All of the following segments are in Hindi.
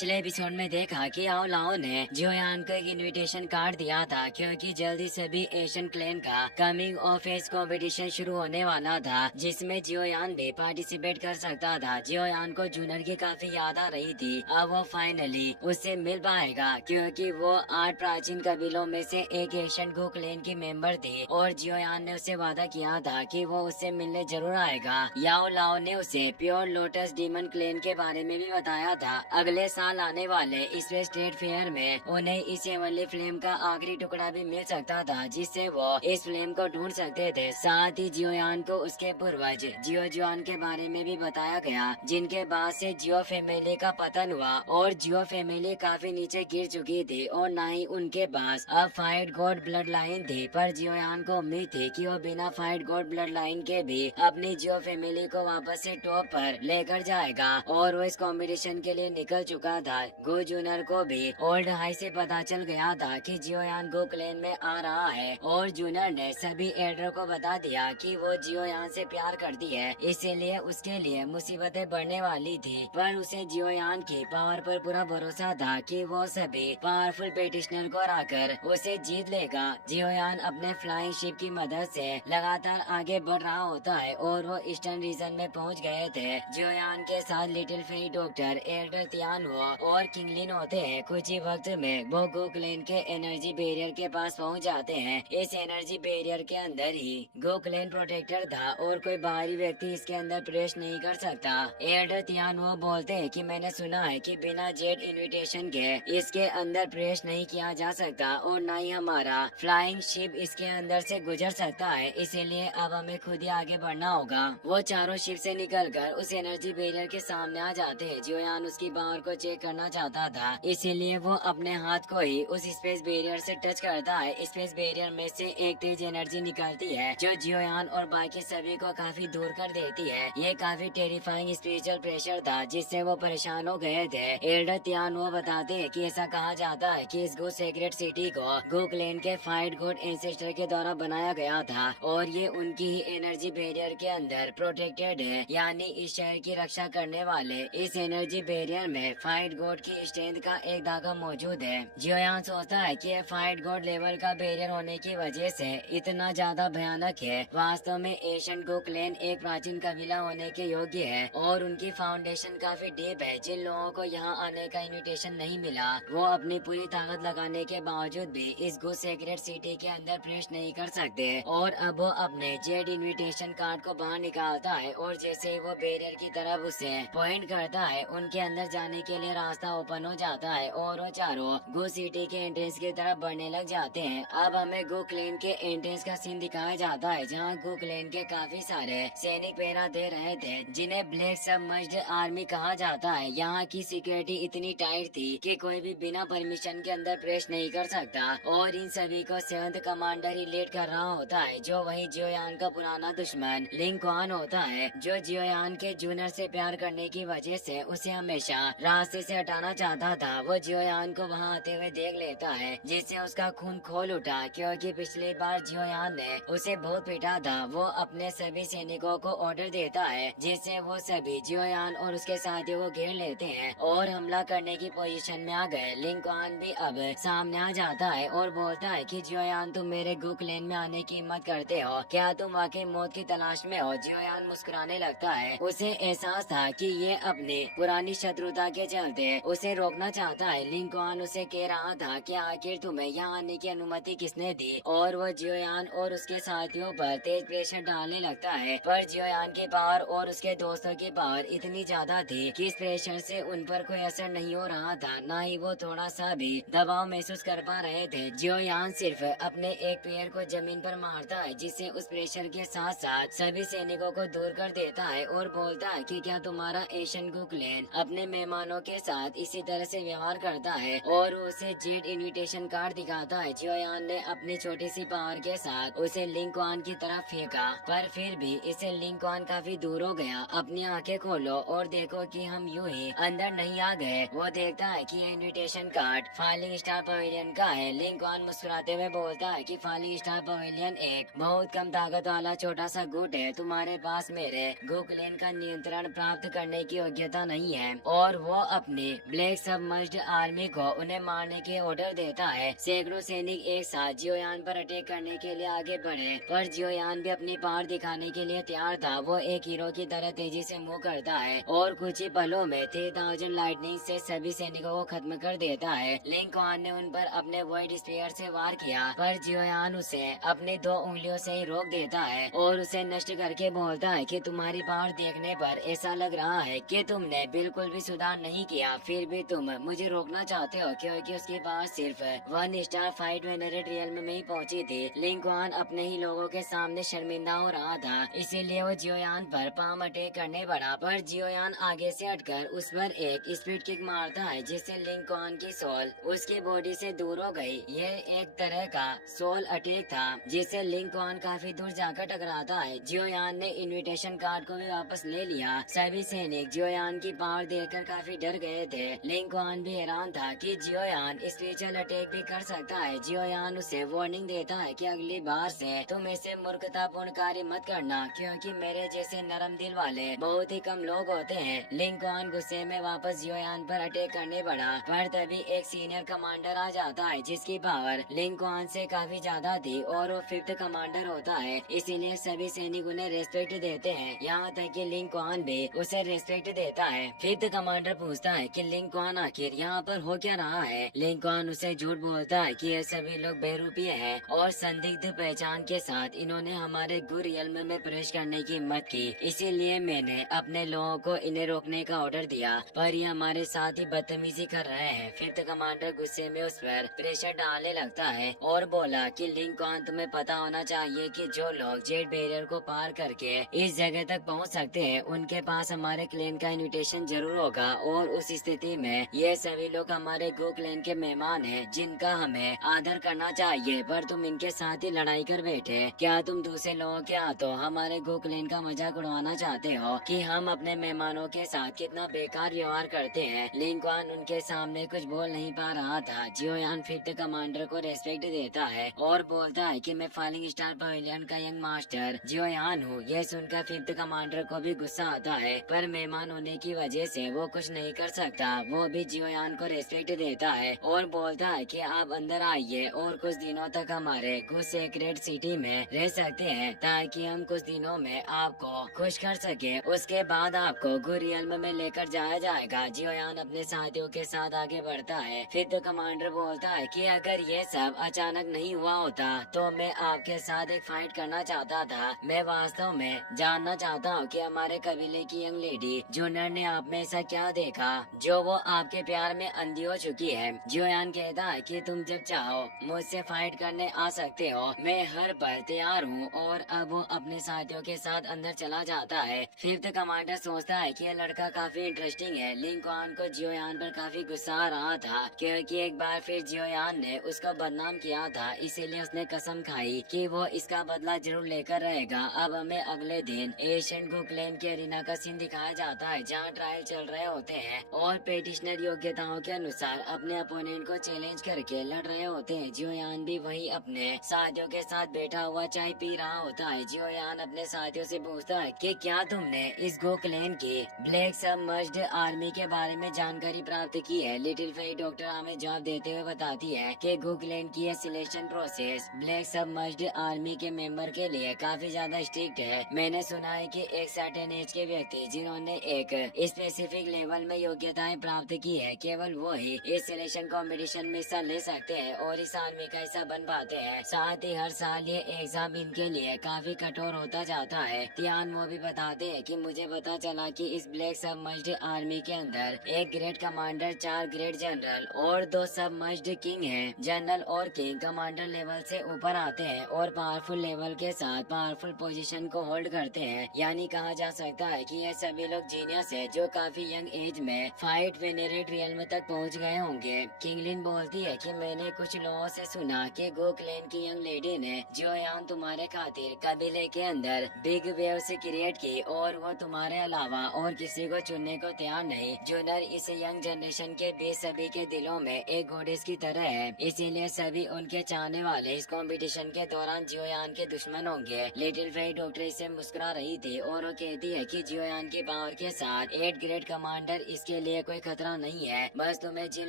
पिछले एपिसोड में देखा कि आओ लाओ ने जियोयान को एक इनविटेशन कार्ड दिया था क्योंकि जल्दी सभी एशियन क्लैन का कमिंग ऑफ एज कंपटीशन शुरू होने वाला था जिसमें जियोयान भी पार्टिसिपेट कर सकता था। जियोयान को जूनियर की काफी याद आ रही थी। अब वो फाइनली उससे मिल पाएगा क्योंकि वो 8 प्राचीन कबीलों में से एक एशियन गो क्लैन की मेंबर थी और जियोयान ने उसे वादा किया था कि वो उससे मिलने जरूर आएगा। याओ लाओ ने उसे प्योर लोटस डीमन क्लैन के बारे में भी बताया था। अगले साल आने वाले स्पेस स्टेट फेयर में उन्हें इस हेवनली फ्लेम का आखिरी टुकड़ा भी मिल सकता था जिससे वो इस फ्लेम को ढूंढ सकते थे। साथ ही जियोयान को उसके पूर्वज जियो जुआन के बारे में भी बताया गया जिनके बाद से जियो फैमिली का पतन हुआ और जियो फैमिली काफी नीचे गिर चुकी थी और न ही उनके पास अब फाइट गॉड ब्लड लाइन थी। पर जियोयान को उम्मीद थी कि वो बिना फाइट गॉड ब्लड लाइन के भी अपनी जियो फैमिली को वापस से टॉप पर लेकर जाएगा और वो इस कंपटीशन के लिए निकल चुका था। गो जूनियर को भी ओल्ड हाई से पता चल गया था कि जियोयान गो क्लैन में आ रहा है और जूनियर ने सभी एल्डर को बता दिया कि वो जियोयान से प्यार करती है, इसीलिए उसके लिए मुसीबतें बढ़ने वाली थी। पर उसे जियोयान की पावर पर पूरा भरोसा था कि वो सभी पावरफुल पेटिशनर को हराकर उसे जीत लेगा। जियोयान अपने फ्लाइंग शिप की मदद से लगातार आगे बढ़ रहा होता है और वो ईस्टर्न रीजन में पहुंच गए थे। जियोयान के साथ लिटिल फेरी डॉक्टर एल्डर तियानो और किंगलिन होते हैं। कुछ ही वक्त में वो गो क्लैन के एनर्जी बैरियर के पास पहुंच जाते हैं। इस एनर्जी बैरियर के अंदर ही गो क्लैन प्रोटेक्टर था और कोई बाहरी व्यक्ति इसके अंदर प्रवेश नहीं कर सकता। एल्डर तियानो बोलते हैं कि मैंने सुना है कि बिना जेट इनविटेशन के इसके अंदर प्रवेश नहीं किया जा सकता और न ही हमारा फ्लाइंग शिप इसके अंदर से गुजर सकता है, इसीलिए अब हमें खुद ही आगे बढ़ना होगा। वो चारों शिप से निकलकर उस एनर्जी बैरियर के सामने आ जाते हैं। जियोयान उसकी पावर को चेक करना चाहता था, इसीलिए वो अपने हाथ को ही उस स्पेस बैरियर से टच करता है। स्पेस बैरियर में से एक तेज एनर्जी निकलती है जो जियोयान और बाकी सभी को काफी दूर कर देती है। ये काफी टेरिफाइंग स्पिरिचुअल प्रेशर था जिससे वो परेशान हो गए थे। एल्डर तियानो बताते हैं कि ऐसा कहा जाता है कि इस गो सेक्रेट सिटी को गो क्लैन के फाइट गॉड एंसेस्टर के द्वारा बनाया गया था और ये उनकी ही एनर्जी बैरियर के अंदर प्रोटेक्टेड है, यानी इस शहर की रक्षा करने वाले इस एनर्जी बैरियर में फाइट गॉड की स्ट्रेंथ का एक धागा मौजूद है। जियोयान सोचता है कि फाइट गॉड लेवल का बैरियर होने की वजह से इतना ज्यादा भयानक है। वास्तव में एशियन गो क्लैन एक प्राचीन कबीला होने के योग्य है और उनकी फाउंडेशन काफी डीप है। जिन लोगों को यहाँ आने का इन्विटेशन नहीं मिला वो अपनी पूरी ताकत लगाने के बावजूद भी इस गो सेक्रेट सिटी के अंदर प्रवेश नहीं कर सकते और अब वो अपने जेड इनविटेशन कार्ड को बाहर निकालता है और जैसे ही वो बैरियर की तरफ उसे पॉइंट करता है उनके अंदर जाने के लिए रास्ता ओपन हो जाता है और वो चारों गो सिटी के एंट्रेंस की तरफ बढ़ने लग जाते हैं। अब हमें गो क्लैन के एंट्रेंस का सीन दिखाया जाता है जहाँ गो क्लैन के काफी सारे सैनिक पहरा दे रहे थे जिन्हें ब्लैक सबमर्ज्ड आर्मी कहा जाता है। यहाँ की सिक्योरिटी इतनी टाइट थी कि कोई भी बिना परमिशन के अंदर प्रवेश नहीं कर सकता और इन सभी को सेवंथ कमांडर ही लीड कर रहा होता है जो वही जियोयान का पुराना दुश्मन लिंग क्वान होता है जो जियोयान के जूनियर से प्यार करने की वजह से उसे हमेशा रास्ते से हटाना चाहता था। वो जियोयान को वहाँ आते हुए देख लेता है जिससे उसका खून खोल उठा क्योंकि पिछली बार जियोयान ने उसे बहुत पीटा था। वो अपने सभी सैनिकों को ऑर्डर देता है जिससे वो सभी जियोयान और उसके साथियों को घेर लेते हैं और हमला करने की पोजीशन में आ गए। लिंग क्वान भी अब सामने आ जाता है और बोलता है कि जियोयान तुम मेरे गो क्लैन में आने की हिम्मत करते हो, क्या तुम वाकई मौत की तलाश में हो? जियोयान मुस्कुराने लगता है। उसे एहसास था कि ये अपनी पुरानी शत्रुता के चलते उसे रोकना चाहता है। लिंग क्वान उसे कह रहा था कि आखिर तुम्हें यहाँ आने की अनुमति किसने दी और वो जियोयान और उसके साथियों पर तेज प्रेशर डालने लगता है। पर जियोयान की पावर और उसके दोस्तों की पावर इतनी ज्यादा थी कि इस प्रेशर से उन पर कोई असर नहीं हो रहा था, न ही वो थोड़ा सा भी दबाव महसूस कर पा रहे थे। जियोयान सिर्फ अपने एक पैर को जमीन पर मारता है जिससे उस प्रेशर के साथ साथ सभी सैनिकों को दूर कर देता है और बोलता है कि क्या तुम्हारा एशियन गो क्लैन अपने मेहमानों के साथ इसी तरह से व्यवहार करता है और उसे जेट इनविटेशन कार्ड दिखाता है। जियोयान ने अपनी छोटी सी पावर के साथ उसे लिंग क्वान की तरफ फेंका पर फिर भी इसे लिंग क्वान काफी दूर हो गया। अपनी आंखें खोलो और देखो कि हम यूं ही अंदर नहीं आ गए। वो देखता है कि ये invitation card falling star pavilion का है। लिंग क्वान मुस्कुराते हुए बोलता है कि फॉलिंग स्टार पवेलियन एक बहुत कम ताकत वाला छोटा सा गुट है, तुम्हारे पास मेरे गो क्लैन का नियंत्रण प्राप्त करने की योग्यता नहीं है। और वो अपनी ब्लैक सबमर्ज्ड आर्मी को उन्हें मारने के ऑर्डर देता है। सैकड़ों सैनिक एक साथ जियोयान पर अटैक करने के लिए आगे बढ़े, पर जियोयान भी अपनी पावर दिखाने के लिए तैयार था। वो एक हीरो की तरह तेजी से मूव करता है और कुछ ही पलों में 3000 लाइटनिंग से सभी सैनिकों को खत्म कर देता है। लिंग क्वान ने उन पर अपने वॉइड स्पीयर से वार किया, पर जियोयान उसे अपनी 2 उंगलियों से ही रोक देता है और उसे नष्ट करके बोलता है कि तुम्हारी पावर देखने पर ऐसा लग रहा है कि तुमने बिल्कुल भी सुधार नहीं किया, फिर भी तुम मुझे रोकना चाहते हो, क्योंकि उसके पास सिर्फ 1 स्टार फाइट वेनरेट रियल्म में ही पहुंची थी। लिंग क्वान अपने ही लोगों के सामने शर्मिंदा हो रहा था, इसीलिए वो जियोयान पर पाम अटैक करने बढ़ा, पर जियोयान आगे से हटकर उस पर एक स्पीड किक मारता है, जिससे लिंग क्वान की सोल उसकी बॉडी से दूर हो गई। ये एक तरह का सोल अटैक था, जिससे लिंग क्वान काफी दूर जाकर टकराता है। जियोयान ने इनविटेशन कार्ड को भी वापस ले लिया। सभी सैनिक जियोयान की पावर देखकर काफी डर गए थे। लिंग क्वान भी हैरान था कि जियोयान स्पेशल अटैक भी कर सकता है। जियोयान उसे वार्निंग देता है कि अगली बार से तुम ऐसे मूर्खतापूर्ण कार्य मत करना, क्योंकि मेरे जैसे नरम दिल वाले बहुत ही कम लोग होते हैं। लिंग क्वान गुस्से में वापस जियोयान पर अटैक करने बढ़ा, पर तभी एक सीनियर कमांडर आ जाता है, जिसकी पावर लिंग क्वान से काफी ज्यादा थी और वो 5th कमांडर होता है, इसीलिए सभी सैनिक उन्हें रेस्पेक्ट देते हैं, यहाँ तक कि लिंग क्वान भी उसे रेस्पेक्ट देता है। 5th कमांडर पूछता है कि लिंग क्वान आखिर यहाँ पर हो क्या रहा है। लिंग क्वान उसे झूठ बोलता है कि ये सभी लोग बहरूपीय हैं और संदिग्ध पहचान के साथ इन्होंने हमारे गु रियल्म में प्रवेश करने की हिम्मत की, इसीलिए मैंने अपने लोगों को इन्हें रोकने का ऑर्डर दिया, पर ये हमारे साथ ही बदतमीजी कर रहे हैं। 5th कमांडर गुस्से में उस पर प्रेशर डालने लगता है और बोला कि लिंग क्वान तुम्हें पता होना चाहिए कि जो लोग जेट बैरियर को पार करके इस जगह तक पहुंच सकते हैं, उनके पास हमारे क्लेन का इनविटेशन जरूर होगा, और उस स्थिति में ये सभी लोग हमारे गो क्लेन के मेहमान हैं, जिनका हमें आदर करना चाहिए, पर तुम इनके साथ ही लड़ाई कर बैठे। क्या तुम दूसरे लोगों के हाथों हमारे गो क्लेन का मजाक उड़वाना चाहते हो कि हम अपने मेहमानों के साथ कितना बेकार व्यवहार करते हैं। लिंग क्वान उनके सामने कुछ बोल नहीं पा रहा था। जियोयान 5th कमांडर को रेस्पेक्ट देता है और बोलता है कि मैं फाइलिंग स्टार पवेलियन का यंग मास्टर जियोयान हूँ। यह सुनकर 5th कमांडर को भी गुस्सा आता है, पर मेहमान होने की वजह से वो कुछ नहीं कर सकता। वो भी जियोयान को रेस्पेक्ट देता है और बोलता है कि आप अंदर आइए और कुछ दिनों तक हमारे गु सीक्रेट सिटी में रह सकते हैं, ताकि हम कुछ दिनों में आपको खुश कर सके। उसके बाद आपको गु रियल्म में लेकर जाया जाएगा। जियोयान अपने साथियों के साथ आगे बढ़ता है। 5th कमांडर बोलता है कि अगर ये सब अचानक नहीं हुआ होता तो मैं आपके साथ एक फाइट करना चाहता था। मैं वास्तव में जानना चाहता हूँ कि हमारे कबीले की यंग लेडी जूनियर ने आप में ऐसा क्या देखा जो वो आपके प्यार में अंधी हो चुकी है। जियोयान कहता है कि तुम जब चाहो मुझसे फाइट करने आ सकते हो, मैं हर पल तैयार हूँ, और अब वो अपने साथियों के साथ अंदर चला जाता है। 5th कमांडर सोचता है कि यह लड़का काफी इंटरेस्टिंग है। लिंग क्वान को जियोयान पर काफी गुस्सा आ रहा था, क्योंकि एक बार फिर जियोयान ने उसका बदनाम किया था, इसीलिए उसने कसम खाई कि वो इसका बदला जरूर लेकर रहेगा। अब हमें अगले दिन एशियन गो क्लेन के एरिना का सीन दिखाया जाता है, जहाँ ट्रायल चल रहे होते हैं और पेटिशनर योग्यताओं के अनुसार अपने अपोनेंट को चैलेंज करके लड़ रहे होते हैं। जियोयान भी वही अपने साथियों के साथ बैठा हुआ चाय पी रहा होता है। जियोयान अपने साथियों से पूछता है कि क्या तुमने इस गो क्लेन की ब्लैक सबमर्ज्ड आर्मी के बारे में जानकारी प्राप्त की है। लिटिल फेरी डॉक्टर हमें जवाब देते हुए बताती है कि गो क्लेन की यह selection process black submerged army के मेंबर के लिए काफी ज्यादा स्ट्रिक्ट है। मैंने सुना है कि एक सर्टेन एज के व्यक्ति जिन्होंने एक स्पेसिफिक लेवल में योग्यताएं प्राप्त की है, केवल वो ही इस सिलेक्शन कॉम्पिटिशन में हिस्सा ले सकते हैं और इस आर्मी का हिस्सा बन पाते हैं। साथ ही हर साल ये एग्जाम इनके लिए काफी कठोर होता जाता है। तियान वो भी बताते हैं कि मुझे पता चला कि इस ब्लैक सबमर्ज्ड आर्मी के अंदर एक ग्रेट कमांडर, 4 ग्रेट जनरल और 2 सबमर्ज्ड किंग हैं। जनरल और किंग कमांडर लेवल से ऊपर आते हैं और पावरफुल लेवल के साथ पावरफुल पोजीशन को होल्ड करते हैं। यानी कहा जा सकता है कि ये सभी लोग जीनियस है, जो काफी यंग एज में फाइट वेनेरेट रियल्म तक पहुंच गए होंगे। किंगलिन बोलती है कि मैंने कुछ लोगों से सुना कि गो क्लेन की यंग लेडी ने जियोयान तुम्हारे खातिर कबीले के अंदर बिग वेव से क्रिएट की, और वो तुम्हारे अलावा और किसी को चुनने को तैयार नहीं। जूनर इस यंग जनरेशन के बीच सभी के दिलों में एक गॉडेस की तरह है, इसीलिए सभी उनके चाहने वाले इस कंपटीशन के दौरान जियोयान के दुश्मन होंगे। लिटिल फेरी डॉक्टर इसे मुस्कुरा रही थी और वो कहती है कि जियोयान की पावर के साथ 8 ग्रेट कमांडर इसके इसके लिए कोई खतरा नहीं है। बस तुम्हें जिन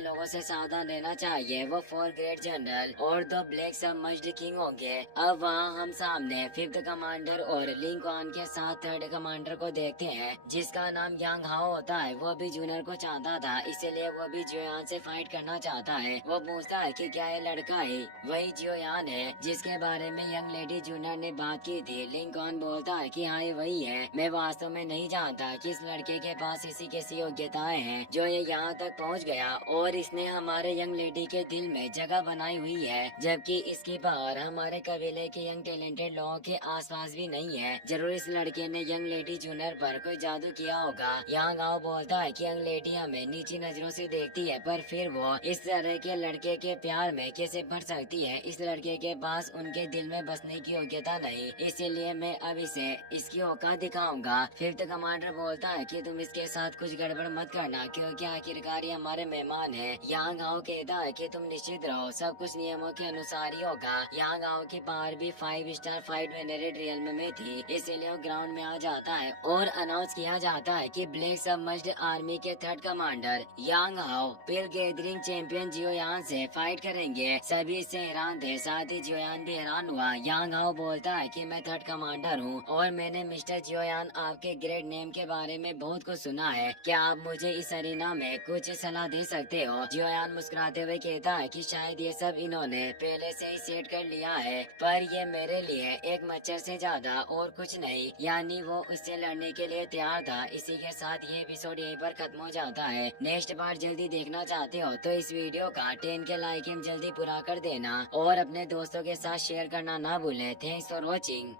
लोगों से सावधान रहना चाहिए वो 4 ग्रेट जनरल और 2 ब्लैक सबमर्ज्ड किंग होंगे। अब वहाँ हम सामने 5th कमांडर और लिंकॉन के साथ 3rd कमांडर को देखते हैं, जिसका नाम यांग हाओ होता है। वो भी जूनियर को चाहता था, इसीलिए वो भी जियोयान से फाइट करना चाहता है। वो पूछता है कि क्या ये लड़का ही वही जियोयान है जिसके बारे में यंग लेडी जूनियर ने बात की थी। लिंकॉन बोलता है कि हाँ ये वही है। मैं वास्तव में नहीं जानता कि इस लड़के के पास ऐसी कैसी योग्यताएं हैं जो ये यहाँ तक पहुँच गया और इसने हमारे यंग लेडी के दिल में जगह बनाई हुई है, जबकि इसकी बाहर हमारे कबीले के यंग टैलेंटेड लोगों के आसपास भी नहीं है। जरूर इस लड़के ने यंग लेडी जूनियर पर कोई जादू किया होगा। यहाँ गाँव बोलता है कि यंग लेडी हमें नीची नजरों से देखती है, पर फिर वो इस तरह के लड़के के प्यार में कैसे पड़ सकती है। इस लड़के के पास उनके दिल में बसने की योग्यता नहीं, इसीलिए मैं अब इसे इसकी औकात दिखाऊंगा। 5th कमांडर बोलता है कि तुम इसके साथ कुछ गड़बड़ मत करना, क्योंकि आखिरकार ये हमारे मेहमान हैं। यहाँ गाँव कहता है कि तुम निश्चित रहो, सब कुछ नियमों के अनुसार ही होगा। यहाँ गाँव की पावर भी 5 स्टार फाइट वेनरेट रियल्म में थी, इसीलिए वो ग्राउंड में आ जाता है और अनाउंस किया जाता है कि ब्लैक सबमर्ज्ड आर्मी के 3rd कमांडर यांग हाओ पिल गैदरिंग चैंपियन जियोयान से फाइट करेंगे। सभी इससे हैरान थे, साथ ही जियोयान भी हैरान हुआ। यांग हाओ बोलता है कि मैं 3rd कमांडर हूँ और मैंने मिस्टर जियोयान आपके ग्रेट नेम के बारे में बहुत कुछ सुना है। क्या आप मुझे इस अरीना में कुछ सलाह दे सकते हो? जियोयान मुस्कुराते हुए कहता है कि शायद ये सब इन्होंने पहले से ही सेट कर लिया है, पर ये मेरे लिए एक मच्छर से ज्यादा और कुछ नहीं। यानी वो उससे लड़ने के लिए तैयार था। इसी के साथ ये एपिसोड यहीं पर खत्म हो जाता है। नेक्स्ट पार्ट जल्दी देखना चाहते हो तो इस वीडियो का 10 के लाइक जल्दी पूरा कर देना और अपने दोस्तों के साथ शेयर करना ना भूलें। Thanks for watching.